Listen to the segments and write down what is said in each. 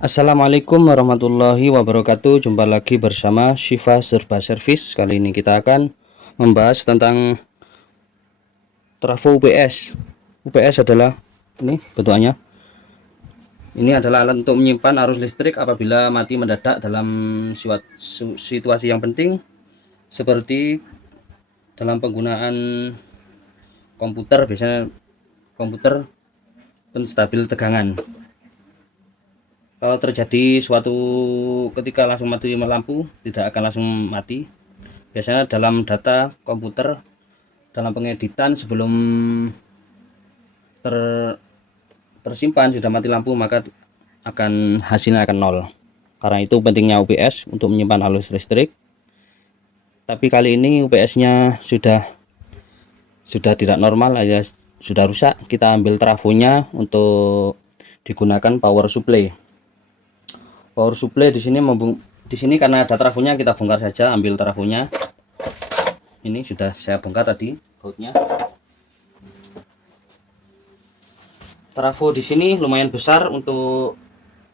Assalamualaikum warahmatullahi wabarakatuh. Jumpa lagi bersama Syifa Serba Service. Kali ini kita akan membahas tentang trafo UPS. UPS adalah ini bentukannya. Ini adalah alat untuk menyimpan arus listrik apabila mati mendadak dalam situasi yang penting, seperti dalam penggunaan komputer, biasanya komputer penstabil tegangan. Kalau terjadi suatu ketika langsung mati lampu, tidak akan langsung mati. Biasanya dalam data komputer, dalam pengeditan sebelum tersimpan sudah mati lampu, maka hasilnya akan nol. Karena itu pentingnya UPS untuk menyimpan arus listrik. Tapi kali ini UPS-nya sudah tidak normal, ya sudah rusak. Kita ambil trafonya untuk digunakan power supply. Power supply di sini karena ada trafonya, kita bongkar saja, ambil trafonya. Ini sudah saya bongkar tadi bautnya. Trafo di sini lumayan besar, untuk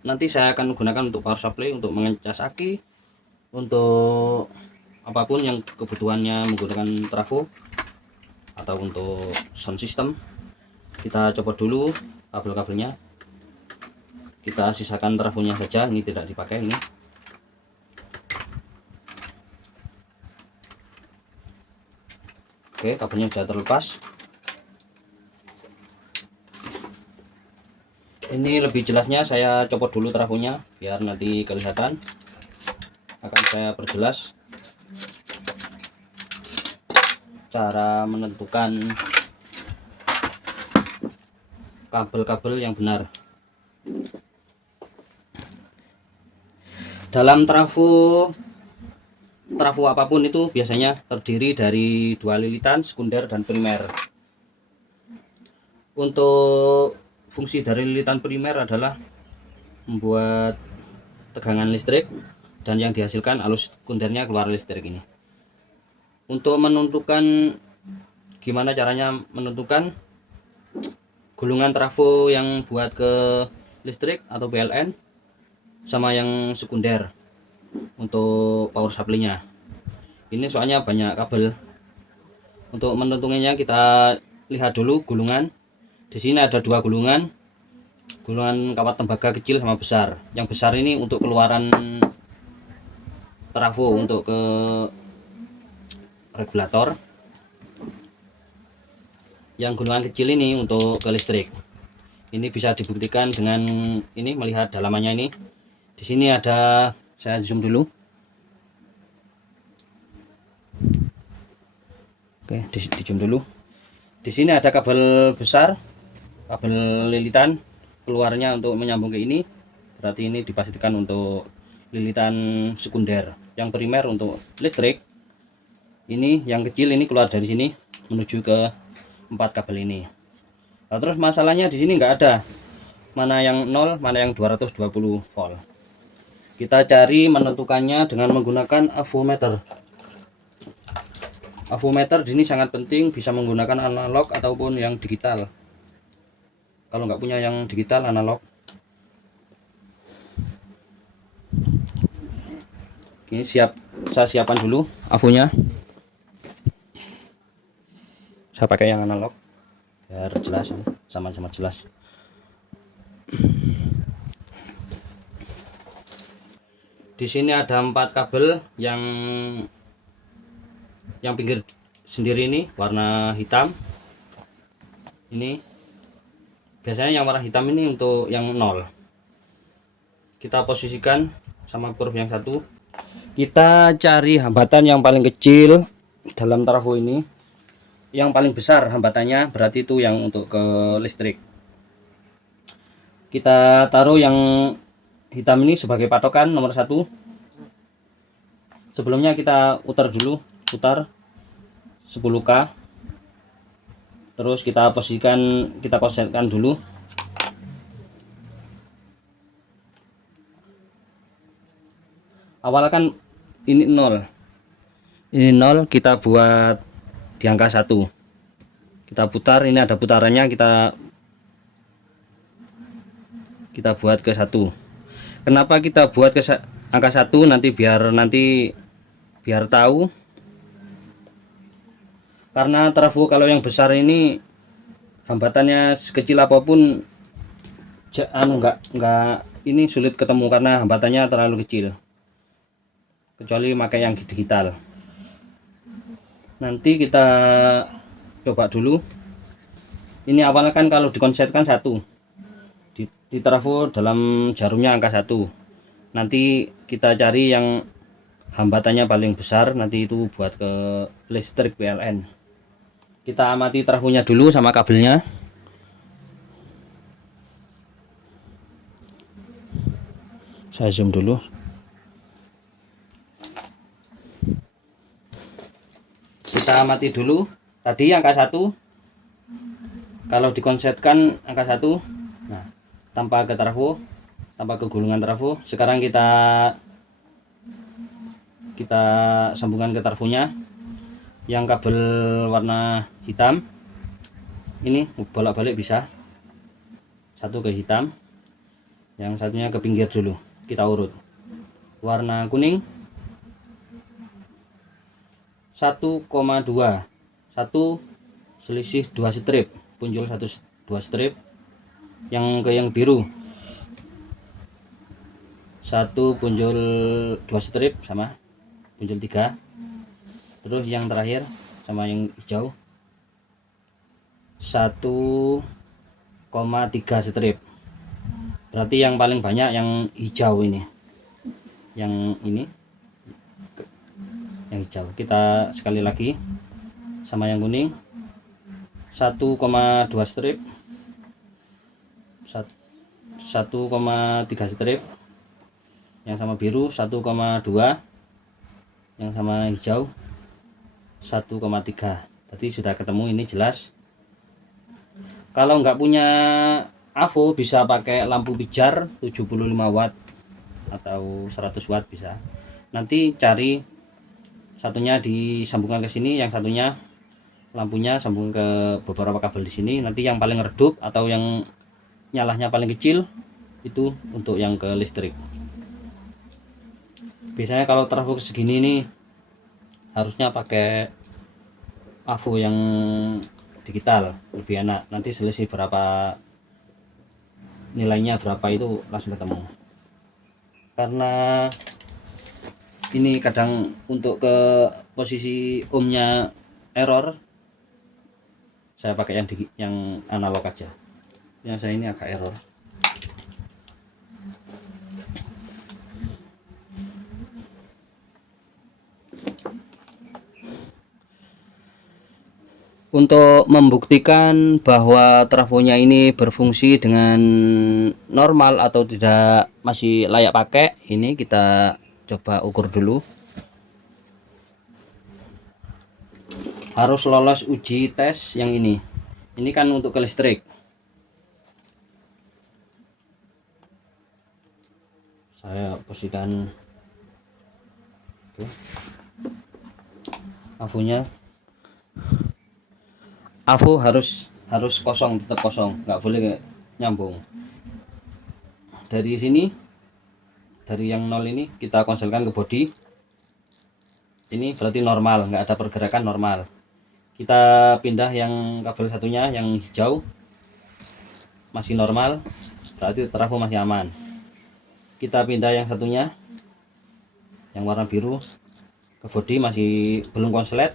nanti saya akan gunakan untuk power supply, untuk mengecas aki, untuk apapun yang kebutuhannya menggunakan trafo, atau untuk sound system. Kita copot dulu kabel-kabelnya. Kita sisakan trafonya saja, ini tidak dipakai ini. Oke, kabelnya sudah terlepas. Ini lebih jelasnya saya copot dulu trafonya biar nanti kelihatan. Akan saya perjelas cara menentukan kabel-kabel yang benar. Dalam trafo apapun itu biasanya terdiri dari dua lilitan, sekunder dan primer. Untuk fungsi dari lilitan primer adalah membuat tegangan listrik, dan yang dihasilkan arus sekundernya keluar listrik ini. Untuk menentukan gimana caranya menentukan gulungan trafo yang buat ke listrik atau PLN sama yang sekunder untuk power supply-nya. Ini soalnya banyak kabel. Untuk menentukannya kita lihat dulu gulungan. Di sini ada dua gulungan kawat tembaga kecil sama besar. Yang besar ini untuk keluaran trafo untuk ke regulator. Yang gulungan kecil ini untuk ke listrik. Ini bisa dibuktikan dengan ini, melihat dalamannya ini. Di sini ada, saya zoom dulu. Oke, di zoom dulu. Di sini ada kabel besar, kabel lilitan keluarnya untuk menyambung ke ini. Berarti ini dipastikan untuk lilitan sekunder. Yang primer untuk listrik. Ini yang kecil ini keluar dari sini menuju ke 4 kabel ini. Nah, terus masalahnya di sini nggak ada mana yang 0, mana yang 220 volt. Kita cari menentukannya dengan menggunakan avometer. Avometer di sini sangat penting, bisa menggunakan analog ataupun yang digital. Kalau nggak punya yang digital, analog. Ini saya siapkan dulu avonya. Saya pakai yang analog biar jelas, sama-sama jelas. Di sini ada 4 kabel yang pinggir sendiri ini warna hitam. Ini biasanya yang warna hitam ini untuk yang 0. Kita posisikan sama kurve yang satu. Kita cari hambatan yang paling kecil dalam trafo ini. Yang paling besar hambatannya berarti itu yang untuk ke listrik. Kita taruh yang hitam ini sebagai patokan nomor 1. Sebelumnya kita putar 10K. Terus kita posisikan, kita kosetkan dulu. Awalnya kan ini 0. Ini 0, kita buat di angka 1. Kita putar, ini ada putarannya, kita buat ke 1. Kenapa kita buat ke angka 1 nanti biar tahu, karena trafo kalau yang besar ini hambatannya sekecil apapun nggak ini sulit ketemu karena hambatannya terlalu kecil, kecuali pakai yang digital. Nanti kita coba dulu. Ini awalnya kan kalau dikonsepkan 1 di trafo dalam jarumnya angka 1. Nanti kita cari yang hambatannya paling besar, nanti itu buat ke listrik PLN. Kita amati trafonya dulu sama kabelnya. Saya zoom dulu. Kita amati dulu tadi angka 1. Kalau dikonsepkan angka 1, nah tanpa ke trafo, tanpa ke gulungan trafo. Sekarang kita sambungkan ke trafonya yang kabel warna hitam ini, bolak-balik bisa. Satu ke hitam, yang satunya ke pinggir dulu. Kita urut. Warna kuning 1,2, 1 selisih 2 strip, punjul 2 strip. Yang ke yang biru 1 punjul 2 strip, sama punjul 3. Terus yang terakhir sama yang hijau 1,3 strip. Berarti yang paling banyak yang hijau ini. Yang hijau. Kita sekali lagi sama yang kuning 1,2 strip, 1,3 strip. Yang sama biru 1,2, yang sama hijau 1,3. Tadi sudah ketemu, ini jelas. Kalau nggak punya AVO bisa pakai lampu pijar 75 watt atau 100 watt bisa. Nanti cari satunya disambungkan ke sini, yang satunya lampunya sambung ke beberapa kabel di sini. Nanti yang paling redup atau yang nyalanya paling kecil itu untuk yang ke listrik. Biasanya kalau trafo segini nih harusnya pakai AVO yang digital, lebih enak. Nanti selisih berapa nilainya berapa itu langsung ketemu. Karena ini kadang untuk ke posisi ohmnya error, saya pakai yang analog aja. Yang saya ini agak error. Untuk membuktikan bahwa trafonya ini berfungsi dengan normal atau tidak, masih layak pakai, ini kita coba ukur dulu. Harus lolos uji tes yang ini. Ini kan untuk ke listrik. Saya posisikan AVO-nya. AVO harus kosong, tetap kosong, nggak boleh nyambung. Dari sini, dari yang 0 ini kita konselkan ke body. Ini berarti normal, nggak ada pergerakan, normal. Kita pindah yang kabel satunya yang hijau, masih normal, berarti trafo masih aman. Kita pindah yang satunya yang warna biru ke body, masih belum konslet.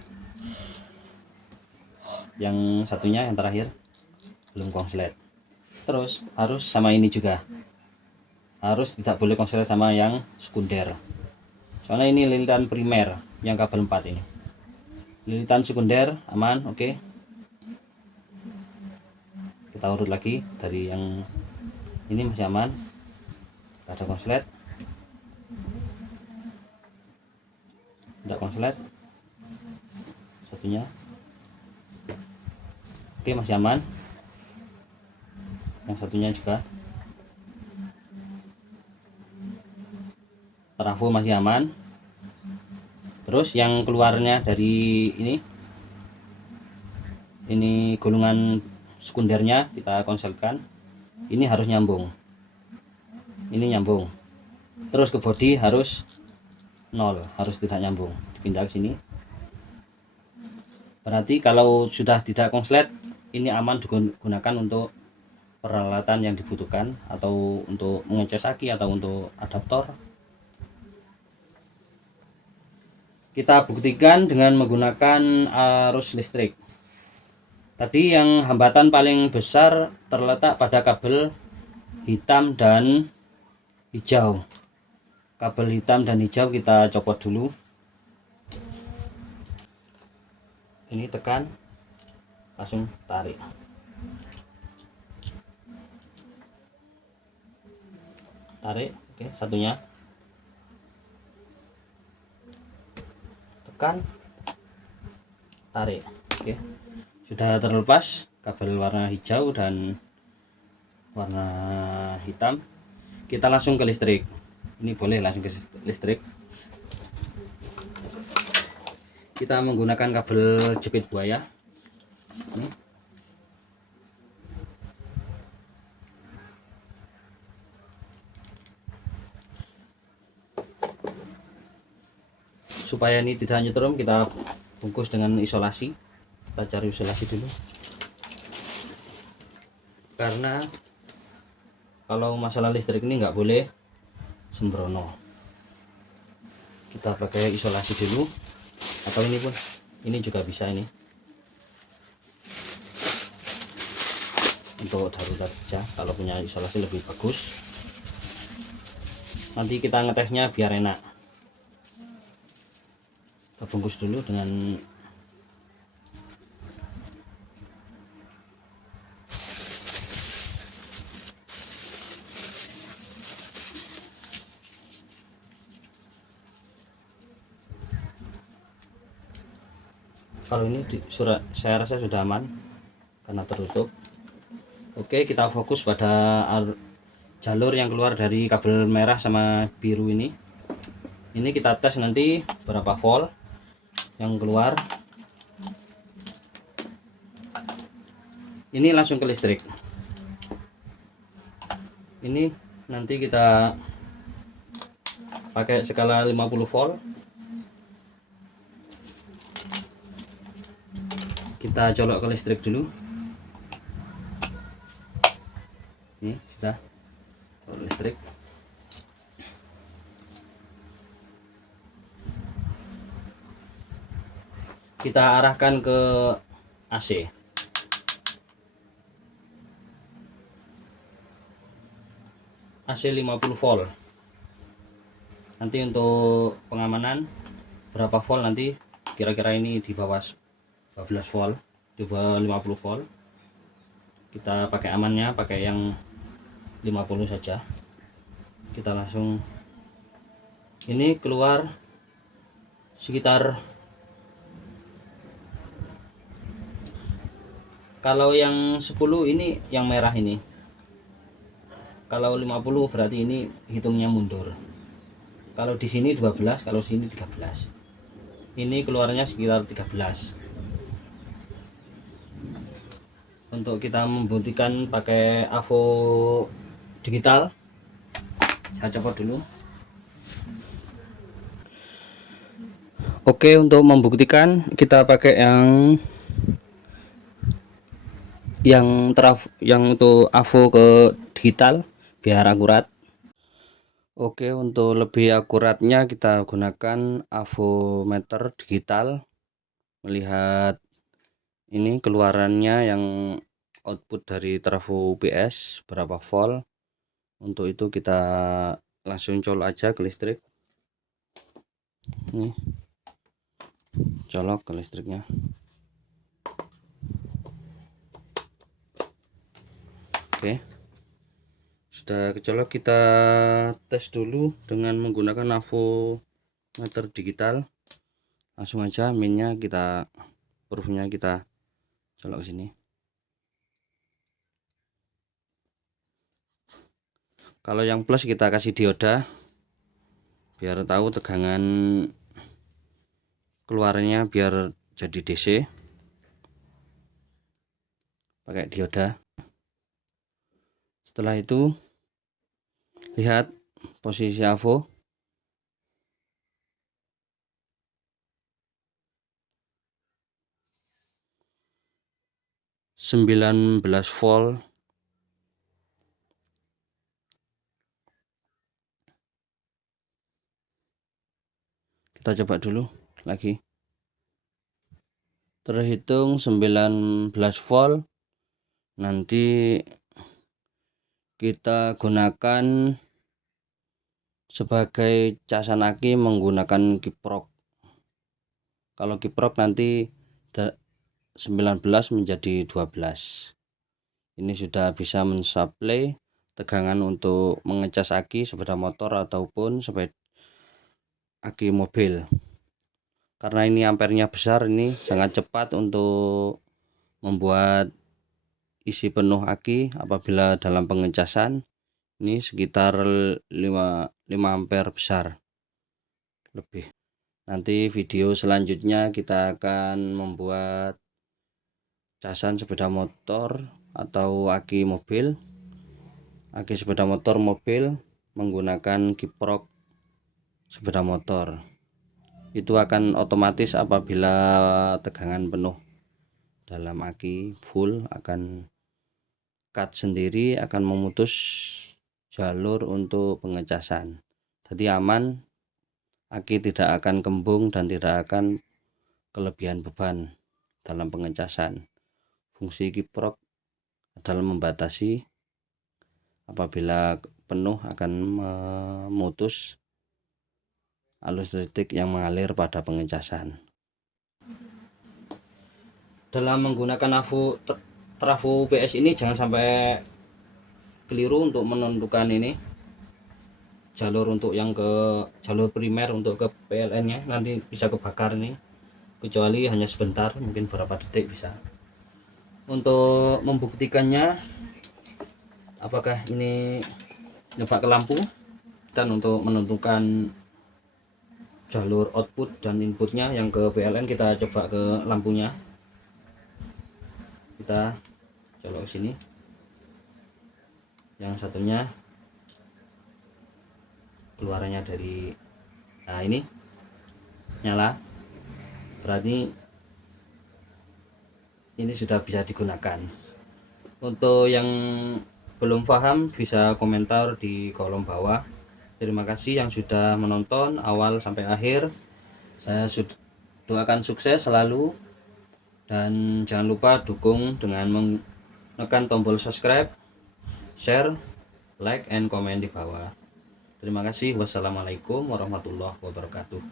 Yang satunya yang terakhir belum konslet. Terus harus sama ini juga, harus tidak boleh konslet sama yang sekunder, soalnya ini lilitan primer yang kabel 4 ini. Lilitan sekunder aman, oke. Kita urut lagi, dari yang ini masih aman, tidak ada konslet, tidak konslet. Satunya oke, masih aman. Yang satunya juga trafo masih aman. Terus yang keluarnya dari ini gulungan sekundernya kita konselkan. Ini harus nyambung, ini nyambung. terus ke body harus 0, harus tidak nyambung, dipindah ke sini. Berarti kalau sudah tidak konslet, ini aman digunakan untuk peralatan yang dibutuhkan, atau untuk mengecas aki atau untuk adaptor. Kita buktikan dengan menggunakan arus listrik. Tadi yang hambatan paling besar terletak pada kabel hitam dan hijau. Kabel hitam dan hijau kita copot dulu. Ini tekan, langsung tarik. Tarik, oke, satunya. Tekan, tarik, oke. Sudah terlepas kabel warna hijau dan warna hitam. Kita langsung ke listrik. Ini boleh langsung ke listrik. Kita menggunakan kabel jepit buaya. Ini. Supaya ini tidak nyetrum, kita bungkus dengan isolasi. Kita cari isolasi dulu, karena kalau masalah listrik ini nggak boleh sembrono. Kita pakai isolasi dulu, atau ini pun, ini juga bisa, ini untuk darurat saja. Kalau punya isolasi lebih bagus, nanti kita ngetesnya biar enak. Kita bungkus dulu dengan kalau ini saya rasa sudah aman karena tertutup. Oke, kita fokus pada jalur yang keluar dari kabel merah sama biru ini. Ini kita tes nanti berapa volt yang keluar. Ini langsung ke listrik. Ini nanti kita pakai skala 50 volt. Kita colok ke listrik dulu. Ini sudah listrik. Kita arahkan ke AC. AC 50 volt. Nanti untuk pengamanan berapa volt nanti, kira-kira ini di bawah 12 volt, di bawah 50 volt. Kita pakai amannya, pakai yang 50 saja. Kita langsung, ini keluar sekitar, kalau yang 10 ini yang merah ini, kalau 50 berarti ini hitungnya mundur. Kalau di sini 12, kalau di sini 13. Ini keluarnya sekitar 13. Untuk kita membuktikan pakai AVO digital, saya copot dulu. Oke, untuk membuktikan kita pakai yang untuk AVO ke digital biar akurat. Oke, untuk lebih akuratnya kita gunakan avometer digital, melihat ini keluarannya yang output dari trafo UPS berapa volt. Untuk itu kita langsung colok aja ke listrik. Ini colok ke listriknya. Oke, sudah kecolok, kita tes dulu dengan menggunakan avometer digital. Langsung aja minnya kita, proofnya kita colok ke sini. Kalau yang plus kita kasih dioda biar tahu tegangan keluarnya, biar jadi DC. Pakai dioda. Setelah itu lihat posisi AVO. Sembilan belas volt. Kita coba dulu lagi. Terhitung 19 volt. Nanti kita gunakan sebagai casan aki menggunakan kiprok. Kalau kiprok nanti 19 menjadi 12. Ini sudah bisa mensuplai tegangan untuk mengecas aki sepeda motor ataupun aki mobil. Karena ini ampernya besar, ini sangat cepat untuk membuat isi penuh aki apabila dalam pengecasan. Ini sekitar 5 ampere besar lebih. Nanti video selanjutnya kita akan membuat casan sepeda motor atau aki mobil, aki sepeda motor mobil menggunakan kiprok sepeda motor. Itu akan otomatis apabila tegangan penuh dalam aki full akan cut sendiri, akan memutus jalur untuk pengecasan. Jadi aman, aki tidak akan kembung dan tidak akan kelebihan beban dalam pengecasan. Fungsi kiprok adalah membatasi apabila penuh akan memutus arus listrik yang mengalir pada pengecasan. Dalam menggunakan trafo UPS ini jangan sampai keliru untuk menentukan ini jalur untuk yang ke jalur primer untuk ke PLN nya, nanti bisa kebakar nih, kecuali hanya sebentar, mungkin berapa detik bisa. Untuk membuktikannya apakah ini nyoba ke lampu, dan untuk menentukan jalur output dan inputnya yang ke PLN kita coba ke lampunya. Kita colok sini, yang satunya keluarannya dari, nah ini nyala, berarti ini sudah bisa digunakan. Untuk yang belum paham bisa komentar di kolom bawah. Terima kasih yang sudah menonton awal sampai akhir. Saya doakan sukses selalu, dan jangan lupa dukung dengan menekan tombol subscribe, share, like, and comment di bawah. Terima kasih. Wassalamualaikum warahmatullahi wabarakatuh.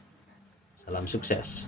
Salam sukses.